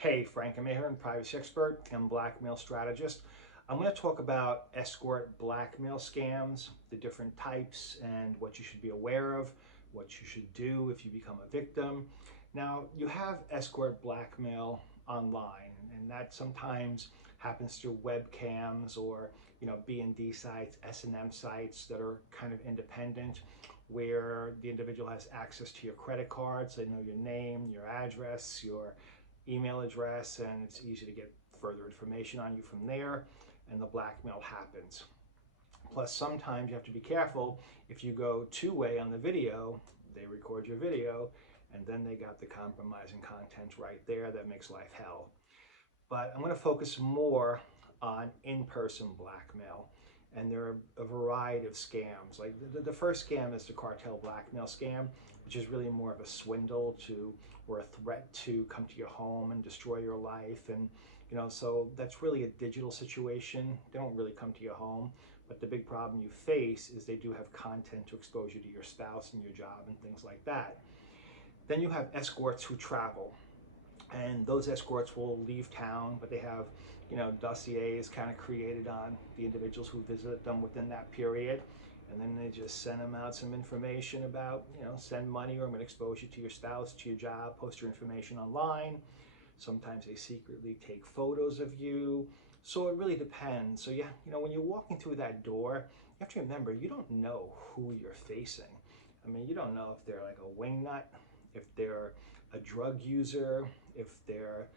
Hey, Frank, I'm here, privacy expert and blackmail strategist. I'm going to talk about escort blackmail scams, the different types, and what you should be aware of, what you should do if you become a victim. Now, you have escort blackmail online, and that sometimes happens through webcams or B&D sites, S&M sites that are kind of independent, where the individual has access to your credit cards. They know your name, your address, your email address, and it's easy to get further information on you from there, and the blackmail happens. Plus, sometimes you have to be careful. If you go two-way on the video, they record your video, and then they got the compromising content right there that makes life hell. But I'm going to focus more on in-person blackmail. And there are a variety of scams. Like the first scam is the cartel blackmail scam, which is really more of a swindle or a threat to come to your home and destroy your life. And so that's really a digital situation. They don't really come to your home. But the big problem you face is they do have content to expose you to your spouse and your job and things like that. Then you have escorts who travel. And those escorts will leave town, but they have, dossiers kind of created on the individuals who visit them within that period. And then they just send them out some information about, send money, or I'm going to expose you to your spouse, to your job, post your information online. Sometimes they secretly take photos of you. So it really depends. So yeah, when you're walking through that door, you have to remember, you don't know who you're facing. I mean, you don't know if they're like a wingnut, if they're a drug user, if they're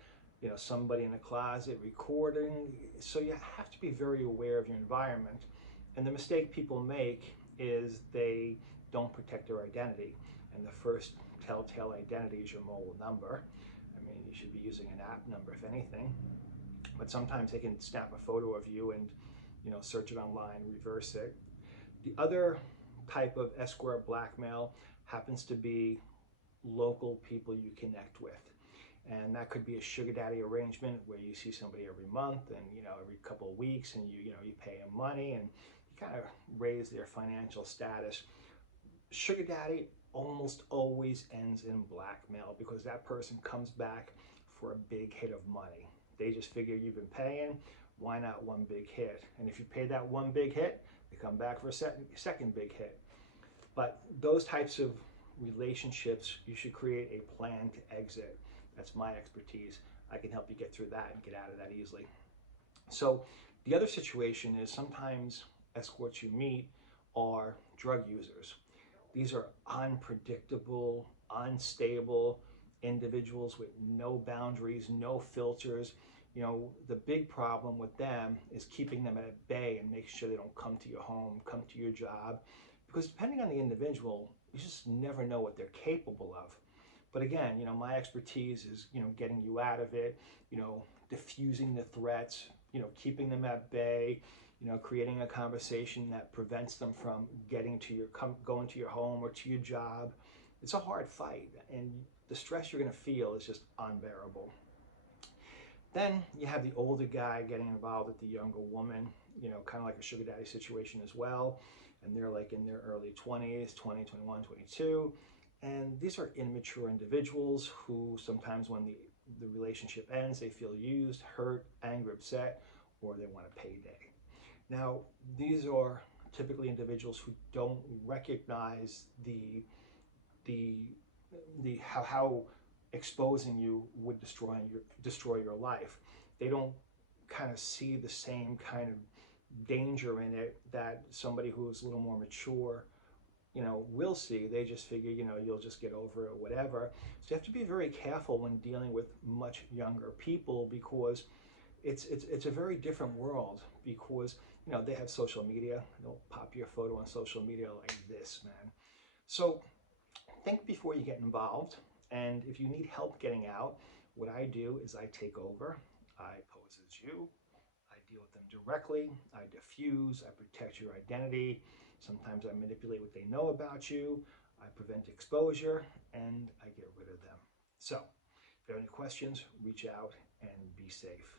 somebody in a closet recording. So you have to be very aware of your environment. And the mistake people make is they don't protect their identity. And the first telltale identity is your mobile number. I mean, you should be using an app number if anything. But sometimes they can snap a photo of you and search it online, reverse it. The other type of escort blackmail happens to be local people you connect with. And that could be a sugar daddy arrangement where you see somebody every month and every couple of weeks, and you pay them money and you kind of raise their financial status. Sugar daddy almost always ends in blackmail because that person comes back for a big hit of money. They just figure you've been paying, why not one big hit? And if you pay that one big hit, they come back for a second big hit. But those types of relationships, you should create a plan to exit. That's my expertise. I can help you get through that and get out of that easily. So the other situation is sometimes escorts you meet are drug users. These are unpredictable, unstable individuals with no boundaries, no filters. The big problem with them is keeping them at bay and making sure they don't come to your home, come to your job, because depending on the individual, you just never know what they're capable of. But again, my expertise is, getting you out of it, diffusing the threats, keeping them at bay, creating a conversation that prevents them from going to your home or to your job. It's a hard fight, and the stress you're going to feel is just unbearable. Then you have the older guy getting involved with the younger woman, kind of like a sugar daddy situation as well. And they're like in their early 20s, 20, 21, 22. And these are immature individuals who sometimes when the relationship ends, they feel used, hurt, angry, upset, or they want a payday. Now, these are typically individuals who don't recognize how exposing you would destroy your life. They don't kind of see the same kind of danger in it that somebody who is a little more mature will see. They just figure, you'll just get over it or whatever. So you have to be very careful when dealing with much younger people, because it's a very different world, because they have social media. They'll pop your photo on social media like this, man. So think before you get involved. And if you need help getting out, what I do is I take over. I pose as you. I deal with them directly. I diffuse. I protect your identity. Sometimes I manipulate what they know about you. I prevent exposure, and I get rid of them. So if you have any questions, reach out and be safe.